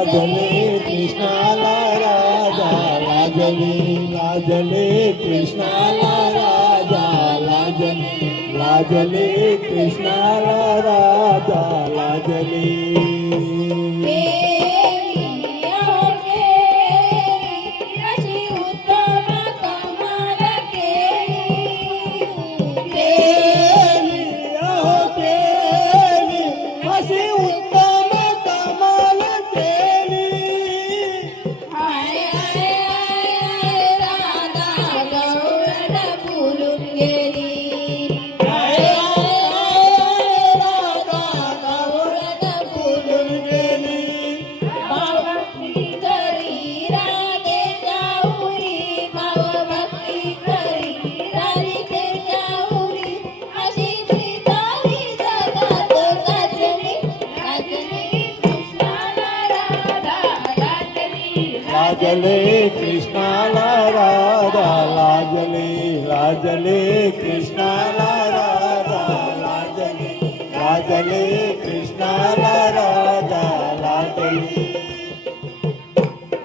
लाजले कृष्णाला राधा लाजले लाजले कृष्णाला राधा लाजले लाजले कृष्णाला राधा लाजले लाजले कृष्णाला राधा लाजले लाजले कृष्णाला राधा लाजले लाजले कृष्णाला राधा लाजले